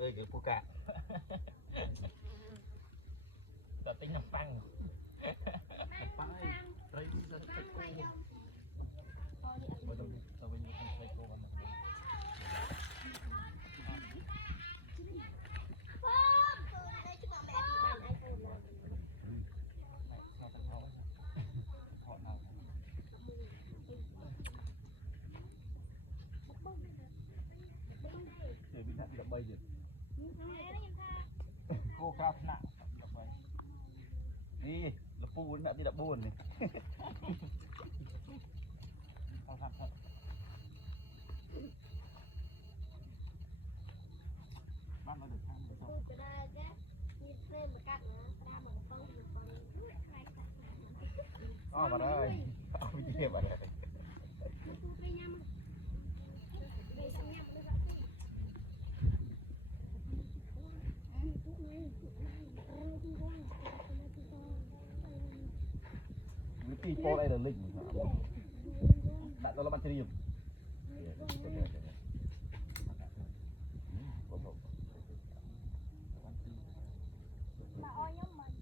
cái phụ cả tao tính làm băng băng ấy đây là cái cô bây giờ tao bây giờ không thấy cô ăn được để bị nặng bay gì cô cao nặng đi là phu nặng đi đập buồn này không thật thật ban nó được tham được không vào đây ông đi vào đây cái po đây là linh đặt nó bắt riêng mà oi nhóm mình